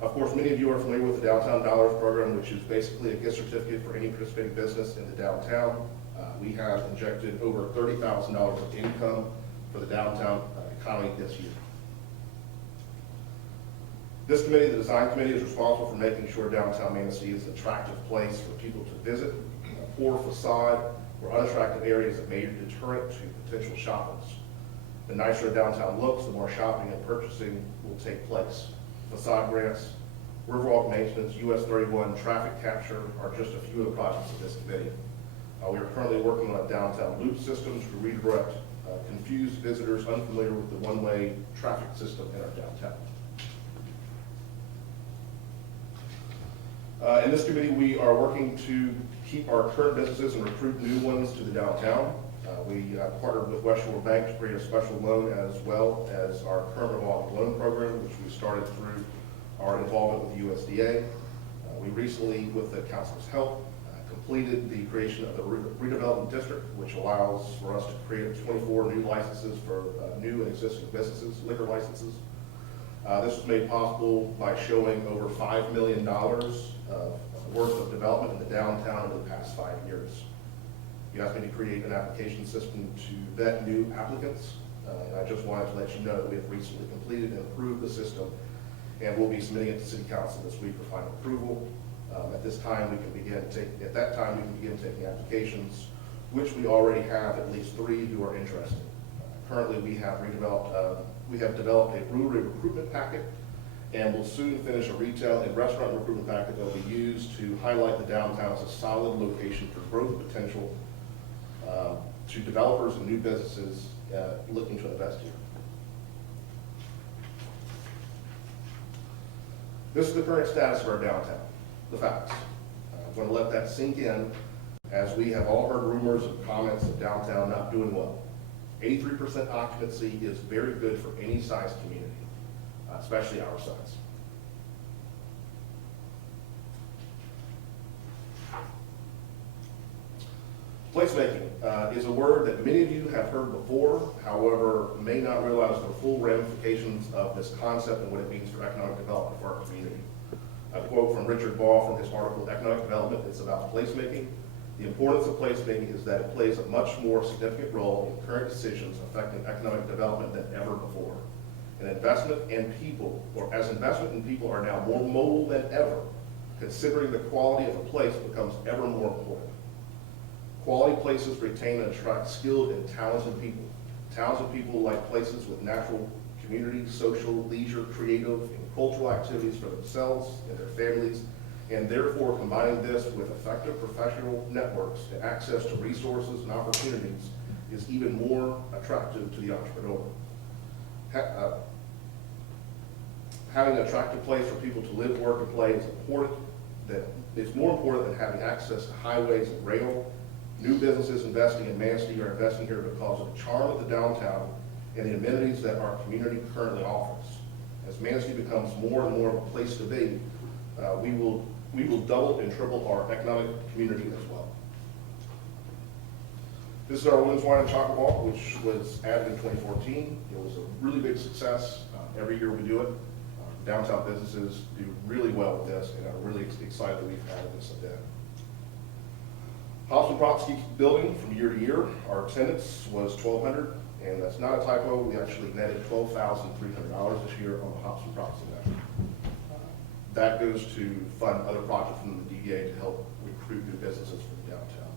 Of course, many of you are familiar with the Downtown Dollars program, which is basically a gift certificate for any participating business in the downtown. We have injected over $30,000 of income for the downtown economy this year. This committee, the design committee, is responsible for making sure downtown Manistee is an attractive place for people to visit. A poor facade or unattractive areas that may be a deterrent to potential shoppers. The nicer a downtown looks, the more shopping and purchasing will take place. Facade grants, riverwalk maintenance, US 31, traffic capture are just a few of the projects of this committee. We are currently working on a downtown loop system to redirect confused visitors unfamiliar with the one-way traffic system in our downtown. In this committee, we are working to keep our current businesses and recruit new ones to the downtown. We partnered with West Shore Bank to create a special loan as well as our current revolving loan program, which we started through our involvement with USDA. We recently, with the council's help, completed the creation of the redevelopment district, which allows for us to create 24 new licenses for new and existing businesses, liquor licenses. This was made possible by showing over $5 million worth of development in the downtown over the past 5 years. You asked me to create an application system to vet new applicants, and I just wanted to let you know that we have recently completed and approved the system, and we'll be submitting it to City Council this week for final approval. At that time, we can begin taking applications, which we already have at least 3 who are interested. Currently, we have developed a brewery recruitment packet, and will soon finish a retail and restaurant recruitment packet that will be used to highlight the downtown as a solid location for growth potential to developers and new businesses looking to invest here. This is the current status of our downtown, the facts. I'm going to let that sink in, as we have all heard rumors and comments of downtown not doing well. 83% occupancy is very good for any size community, especially our size. Placemaking is a word that many of you have heard before, however, may not realize the full ramifications of this concept and what it means for economic development for our community. A quote from Richard Ball from his article, Economic Development, it's about placemaking. The importance of placemaking is that it plays a much more significant role in current decisions affecting economic development than ever before. As investment in people are now more mobile than ever, considering the quality of a place becomes ever more important. Quality places retain and attract skilled and talented people. Talented people like places with natural community, social, leisure, creative, and cultural activities for themselves and their families, and therefore combining this with effective professional networks and access to resources and opportunities is even more attractive to the entrepreneur. Having an attractive place for people to live, work, and play is important. It's more important than having access to highways and rail. New businesses investing in Manistee are investing here because of the charm of the downtown and the amenities that our community currently offers. As Manistee becomes more and more of a place to be, we will double and triple our economic community as well. This is our Women's Wine and Chocolate Walk, which was added in 2014. It was a really big success. Every year we do it. Downtown businesses do really well with this, and I'm really excited that we've added this event. Hobson Props keeps building from year to year. Our attendance was 1,200, and that's not a typo. We actually netted $12,300 this year on the Hobson Props event. That goes to fund other projects from the DDA to help recruit new businesses for downtown.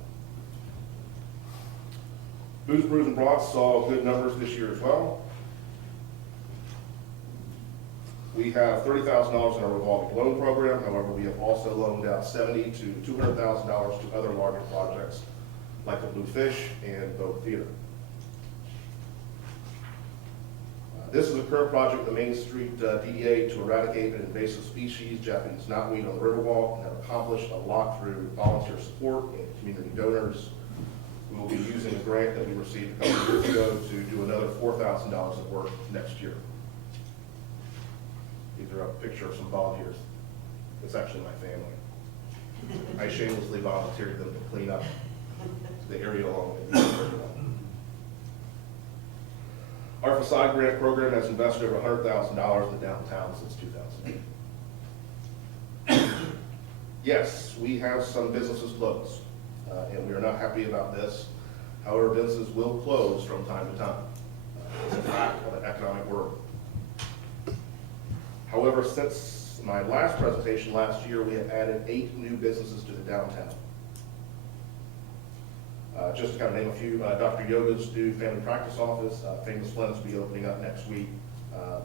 Booze, Brews, and Brats saw good numbers this year as well. We have $30,000 in our revolving loan program. However, we have also loaned out $70,000 to $200,000 to other larger projects like the Bluefish and Boat Theater. This is a current project, the Main Street DDA, to eradicate an invasive species, Japanese knotweed, on the Riverwalk, and have accomplished a lot through volunteer support and community donors. We will be using a grant that we received a couple of years ago to do another $4,000 of work next year. These are a picture of some volunteers. It's actually my family. I shamelessly volunteered them to clean up the area along the river. Our facade grant program has invested over $100,000 in the downtown since 2008. Yes, we have some businesses closed, and we are not happy about this. However, businesses will close from time to time. It's a fact of the economic world. However, since my last presentation last year, we have added 8 new businesses to the downtown. Just to kind of name a few, Dr. Yoga's new family practice office, Famous Flint's will be opening up next week,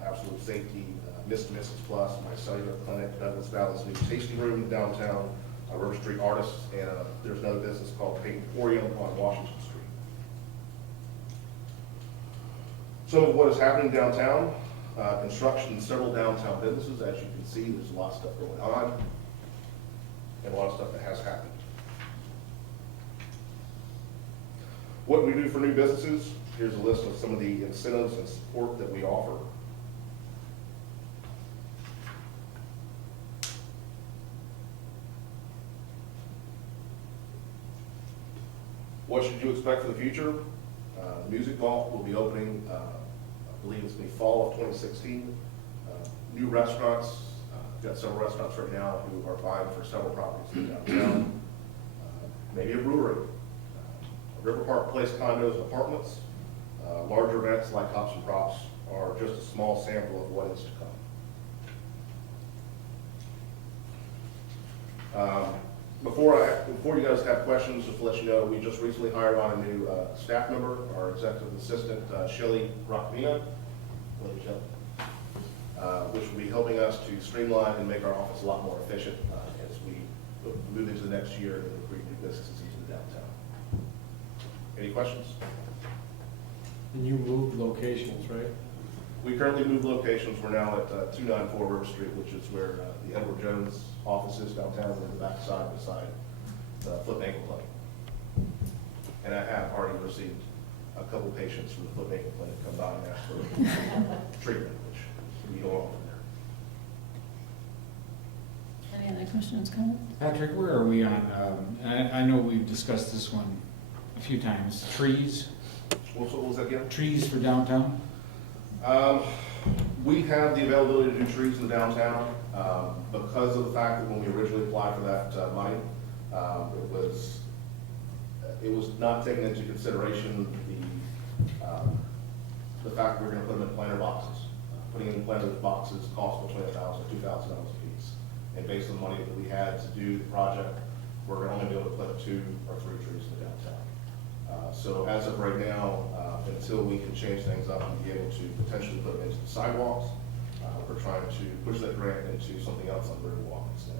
Absolute Safety, Mr. and Mrs. Plus, my cellular clinic, Douglas Valley's new tasting room in downtown, River Street Artists, and there's another business called Paint Emporium on Washington Street. Some of what is happening downtown, construction in several downtown businesses. As you can see, there's a lot of stuff going on, and a lot of stuff that has happened. What we do for new businesses, here's a list of some of the incentives and support that we offer. What should you expect for the future? The Music Vault will be opening, I believe it's going to be fall of 2016. New restaurants, we've got several restaurants right now who are vying for several properties in downtown. Maybe a brewery. River Park Place condos and apartments. Larger events like Hops and Props are just a small sample of what is to come. Before you guys have questions, just to let you know, we just recently hired on a new staff member, our executive assistant, Shelly Rockvina, which will be helping us to streamline and make our office a lot more efficient as we move into the next year and recruit new businesses into the downtown. Any questions? And you moved locations, right? We currently move locations. We're now at 294 River Street, which is where the Edward Jones office is downtown. We're in the back side beside the foot and ankle clinic. And I have already received a couple patients from the foot and ankle clinic come by and ask for treatment, which we go on from there. Any other questions, comments? Patrick, where are we on, I know we've discussed this one a few times, trees, What was that again? trees for downtown? We have the availability to do trees in the downtown because of the fact that when we originally applied for that money, it was not taken into consideration the fact that we're going to put them in planter boxes. Putting in planter boxes costs between $1,000 and $2,000 a piece. And based on the money that we had to do the project, we're going to only be able to put 2 or 3 trees in the downtown. So as of right now, until we can change things up and be able to potentially put them into the sidewalks, we're trying to push that grant into something else on the Riverwalk instead.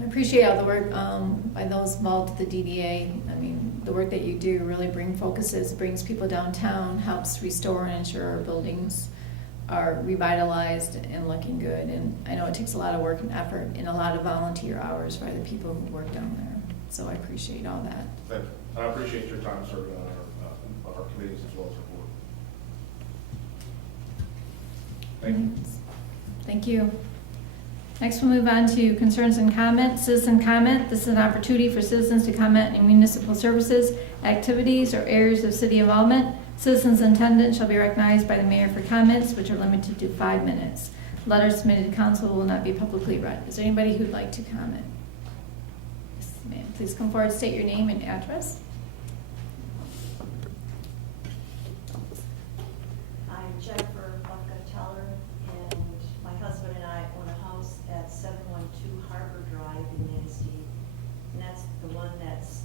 I appreciate all the work by those involved with the DDA. I mean, the work that you do really brings people downtown, helps restore and ensure our buildings are revitalized and looking good. And I know it takes a lot of work and effort and a lot of volunteer hours by the people who work down there. So I appreciate all that. Thank you. And I appreciate your time serving on our committees as well as our board. Thank you. Thank you. Next, we'll move on to concerns and comments. Citizen comment. This is an opportunity for citizens to comment on municipal services, activities, or areas of city involvement. Citizens' attendance shall be recognized by the mayor for comments, which are limited to 5 minutes. Letters submitted to council will not be publicly read. Is there anybody who'd like to comment? Yes, ma'am. Please come forward, state your name and address. I'm Jennifer Bucka Teller, and my husband and I own a house at 712 Harbor Drive in Manistee. And that's the one that's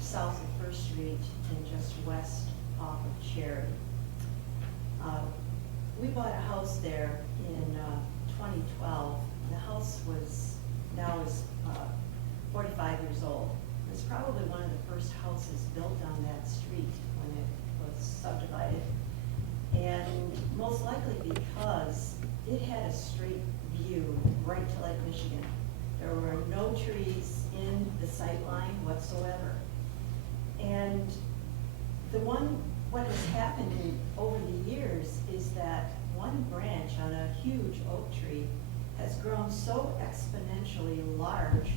south of First Street and just west off of Cherry. We bought a house there in 2012. The house now is 45 years old. It was probably one of the first houses built on that street when it was subdivided. And most likely because it had a straight view right to Lake Michigan. There were no trees in the sight line whatsoever. And what has happened over the years is that one branch on a huge oak tree has grown so exponentially large,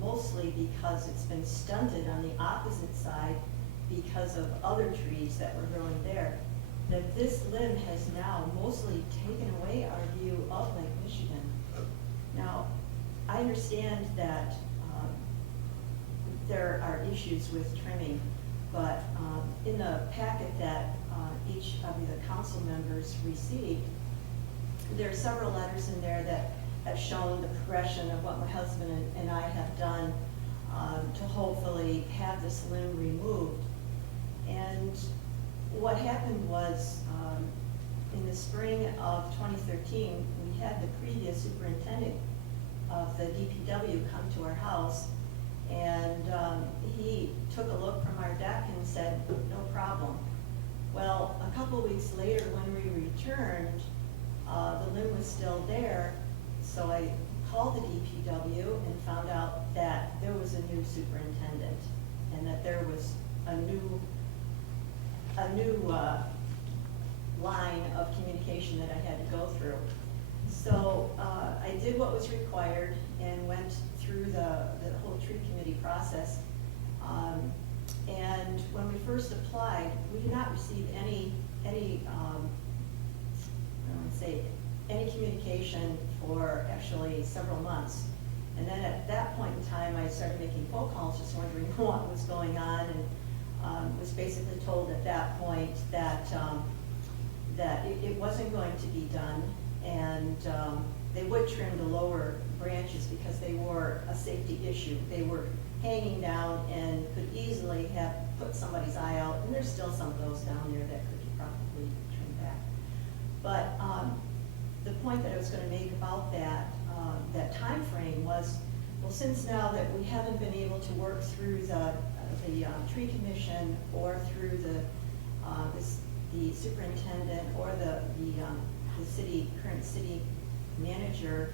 mostly because it's been stunted on the opposite side because of other trees that were growing there, that this limb has now mostly taken away our view of Lake Michigan. Now, I understand that there are issues with trimming, but in the packet that each of the council members received, there are several letters in there that have shown the progression of what my husband and I have done to hopefully have this limb removed. And what happened was, in the spring of 2013, we had the previous superintendent of the DPW come to our house, and he took a look from our deck and said, no problem. Well, a couple of weeks later, when we returned, the limb was still there, so I called the DPW and found out that there was a new superintendent and that there was a new line of communication that I had to go through. So I did what was required and went through the whole tree committee process. And when we first applied, we did not receive any communication for actually several months. And then at that point in time, I started making phone calls, just wondering what was going on, and was basically told at that point that it wasn't going to be done, and they would trim the lower branches because they were a safety issue. They were hanging down and could easily have put somebody's eye out, and there's still some of those down there that could be probably trimmed back. But the point that I was going to make about that time frame was, well, since now that we haven't been able to work through the tree commission or through the superintendent or the current city manager,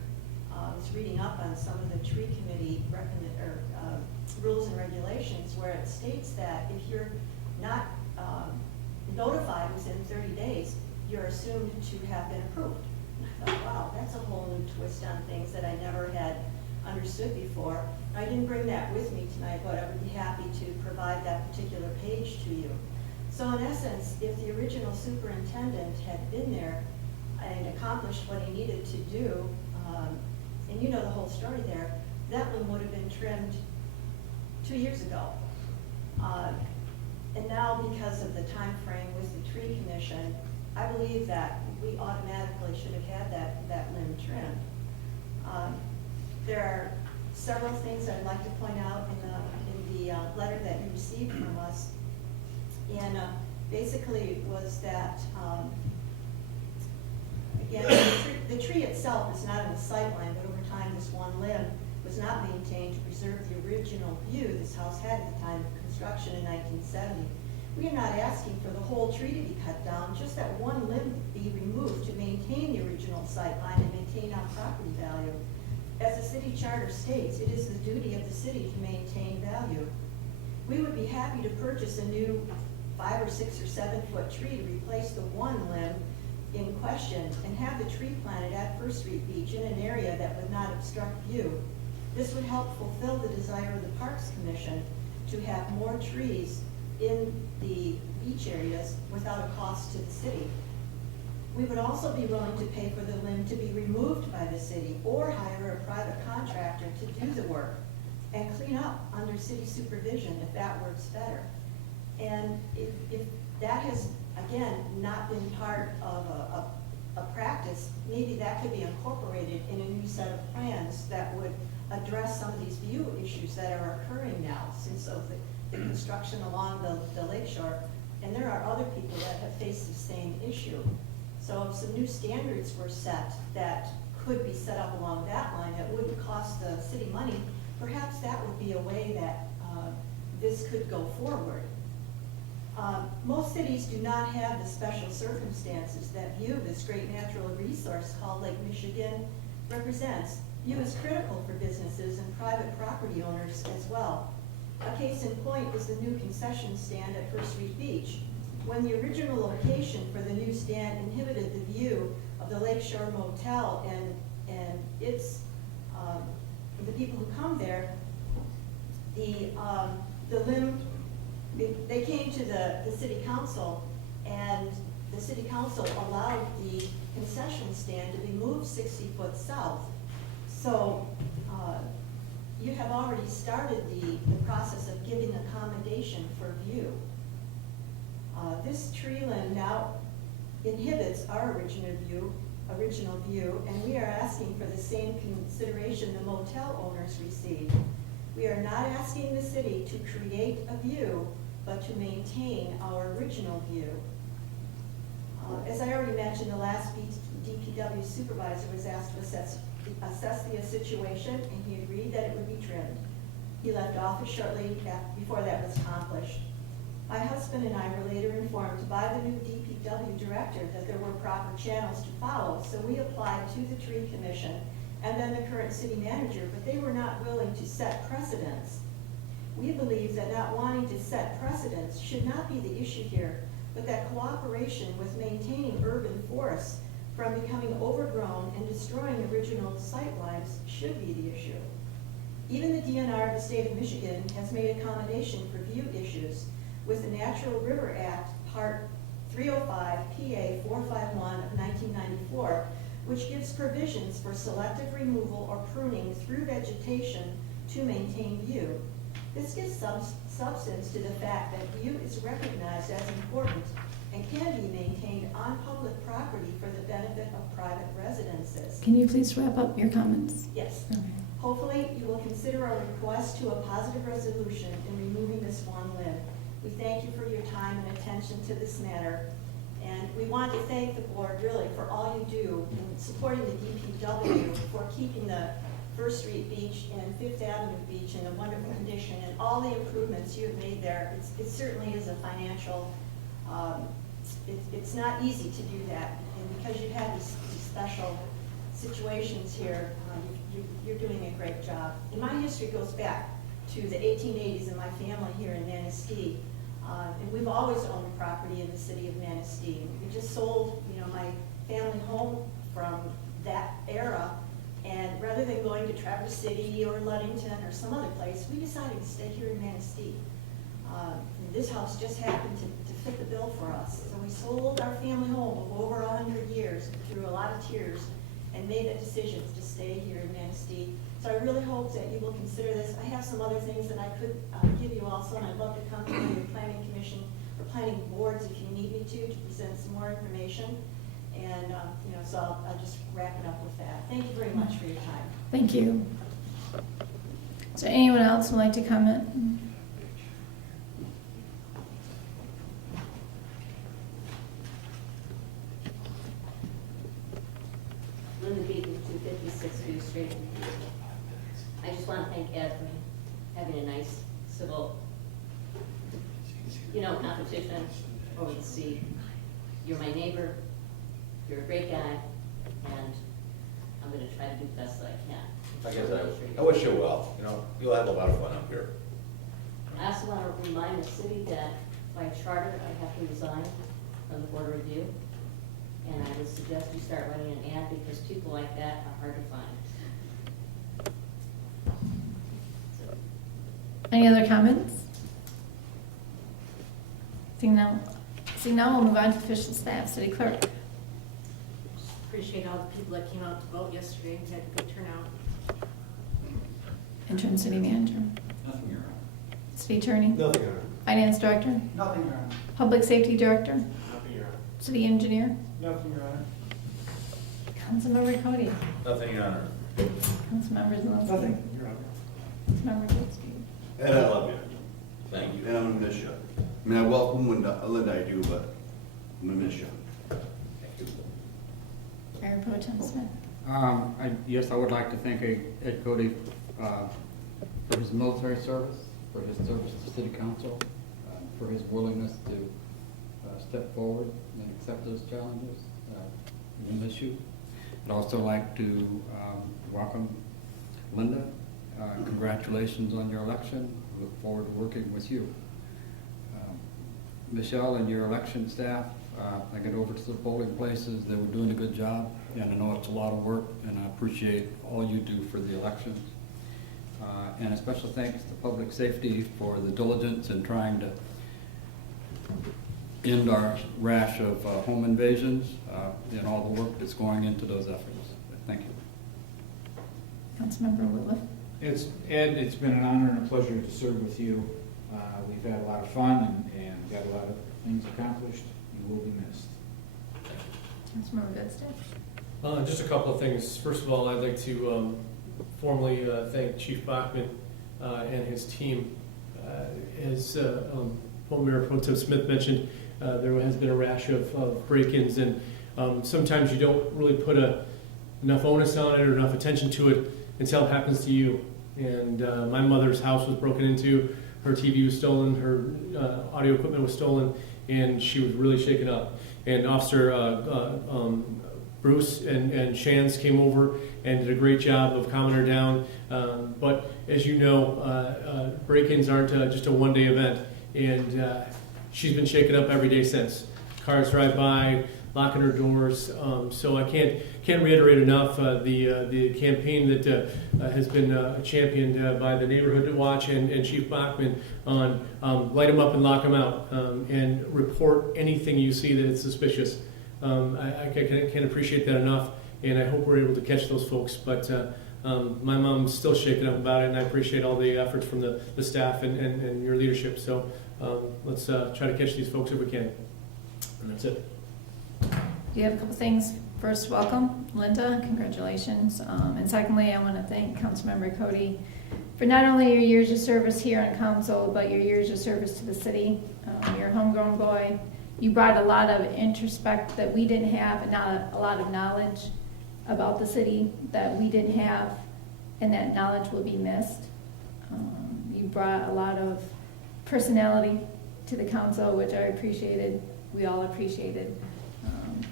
was reading up on some of the tree committee rules and regulations, where it states that if you're not notified within 30 days, you're assumed to have been approved. And I thought, wow, that's a whole new twist on things that I never had understood before. I didn't bring that with me tonight, but I would be happy to provide that particular page to you. So in essence, if the original superintendent had been there and accomplished what he needed to do, and you know the whole story there, that one would have been trimmed 2 years ago. And now, because of the time frame with the tree commission, I believe that we automatically should have had that limb trimmed. There are several things I'd like to point out in the letter that you received from us. And basically was that, again, the tree itself is not in the sight line, but over time this one limb was not maintained to preserve the original view this house had at the time of construction in 1970. We are not asking for the whole tree to be cut down, just that one limb be removed to maintain the original sight line and maintain our property value. As the city charter states, it is the duty of the city to maintain value. We would be happy to purchase a new 5 or 6 or 7 foot tree to replace the one limb in question and have the tree planted at First Street Beach in an area that would not obstruct view. This would help fulfill the desire of the Parks Commission to have more trees in the beach areas without a cost to the city. We would also be willing to pay for the limb to be removed by the city or hire a private contractor to do the work and clean up under city supervision if that works better. And if that has, again, not been part of a practice, maybe that could be incorporated in a new set of plans that would address some of these view issues that are occurring now since of the construction along the lake shore. And there are other people that have faced the same issue. So if some new standards were set that could be set up along that line that wouldn't cost the city money, perhaps that would be a way that this could go forward. Most cities do not have the special circumstances that View, this great natural resource called Lake Michigan, represents. View is critical for businesses and private property owners as well. A case in point is the new concession stand at First Street Beach. When the original location for the new stand inhibited the view of the Lakeshore Motel and its the people who come there, they came to the city council, and the city council allowed the concession stand to be moved 60 foot south. So you have already started the process of giving accommodation for view. This tree limb now inhibits our original view, and we are asking for the same consideration the motel owners received. We are not asking the city to create a view, but to maintain our original view. As I already mentioned, the last DPW supervisor was asked to assess the situation, and he agreed that it would be trimmed. He left office shortly before that was accomplished. My husband and I were later informed by the new DPW director that there were proper channels to follow, so we applied to the tree commission and then the current city manager, but they were not willing to set precedents. We believe that not wanting to set precedents should not be the issue here, but that cooperation with maintaining urban forests from becoming overgrown and destroying original sightlines should be the issue. Even the DNR of the state of Michigan has made accommodation for view issues with the Natural River Act, Part 305, PA 451 of 1994, which gives provisions for selective removal or pruning through vegetation to maintain view. This gives some substance to the fact that view is recognized as important and can be maintained on public property for the benefit of private residences. Can you please wrap up your comments? Yes. Okay. Hopefully, you will consider our request to a positive resolution in removing this one limb. We thank you for your time and attention to this matter, and we want to thank the board really for all you do in supporting the DPW for keeping the First Street Beach and Fifth Avenue Beach in a wonderful condition, and all the improvements you have made there. It certainly is a financial, it's not easy to do that, and because you have these special situations here, you're doing a great job. And my history goes back to the 1880s and my family here in Manistee. And we've always owned property in the city of Manistee. We just sold, my family home from that era, and rather than going to Traverse City or Ludington or some other place, we decided to stay here in Manistee. This house just happened to fit the bill for us. So we sold our family home of over 100 years through a lot of tears and made that decision to stay here in Manistee. So I really hope that you will consider this. I have some other things that I could give you also, and I'd love to come to your planning commission or planning boards if you need me to present some more information. And so I'll just wrap it up with that. Thank you very much for your time. Thank you. Is there anyone else who would like to comment? Linda Beaton, 256 View Street. I just want to thank Ed for having a nice civil, competition over the seat. You're my neighbor, you're a great guy, and I'm going to try to do the best that I can. I guess I wish you well. You'll have a lot of fun up here. I also want to remind the city that by charter, I have to resign from the Board of Review. And I would suggest you start writing an ad because people like that are hard to find. Any other comments? Seeing none, we'll move on to official staff. City Clerk. Just appreciate all the people that came out to vote yesterday. We had a good turnout. Interim City Manager. Nothing, Your Honor. City Attorney. Nothing, Your Honor. Finance Director. Nothing, Your Honor. Public Safety Director. Nothing, Your Honor. City Engineer. Nothing, Your Honor. Councilmember Cody. Nothing, Your Honor. Councilmember Zelinski. Nothing, Your Honor. Councilmember Fitzgerald. And I love you. Thank you. And I'm gonna miss you. I mean, I welcome Linda, I do, but I'm gonna miss you. Mayor Pro Tem Smith. Yes, I would like to thank Ed Cody for his military service, for his service to City Council, for his willingness to step forward and accept those challenges. We miss you. I'd also like to welcome Linda. Congratulations on your election. Look forward to working with you. Michelle and your election staff, I got over to the polling places. They were doing a good job, and I know it's a lot of work, and I appreciate all you do for the elections. And a special thanks to Public Safety for the diligence in trying to end our rash of home invasions and all the work that's going into those efforts. Thank you. Councilmember Whitliff. Ed, it's been an honor and a pleasure to serve with you. We've had a lot of fun and got a lot of things accomplished. You will be missed. Councilmember Goodstead. Just a couple of things. First of all, I'd like to formally thank Chief Bachman and his team. As Mayor Pro Tem Smith mentioned, there has been a rash of break-ins, and sometimes you don't really put enough onus on it or enough attention to it until it happens to you. And my mother's house was broken into, her TV was stolen, her audio equipment was stolen, and she was really shaken up. And Officer Bruce and Shands came over and did a great job of calming her down. But as you know, break-ins aren't just a one-day event, and she's been shaken up every day since. Cars drive by, locking her doors. So I can't reiterate enough the campaign that has been championed by the Neighborhood Watch and Chief Bachman on light them up and lock them out, and report anything you see that is suspicious. I can't appreciate that enough, and I hope we're able to catch those folks. But my mom's still shaken up about it, and I appreciate all the efforts from the staff and your leadership. So let's try to catch these folks if we can. And that's it. Do you have a couple things? First, welcome, Linda, congratulations. And secondly, I want to thank Councilmember Cody for not only your years of service here on council, but your years of service to the city. You're a homegrown boy. You brought a lot of introspect that we didn't have, and not a lot of knowledge about the city that we didn't have, and that knowledge will be missed. You brought a lot of personality to the council, which I appreciated. We all appreciated.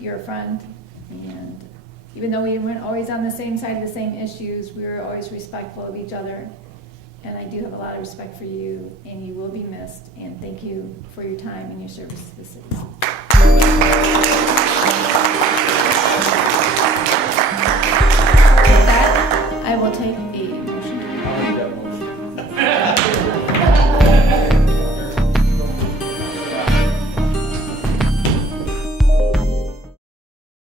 You're a friend, and even though we weren't always on the same side of the same issues, we were always respectful of each other. And I do have a lot of respect for you, and you will be missed. And thank you for your time and your service to the city.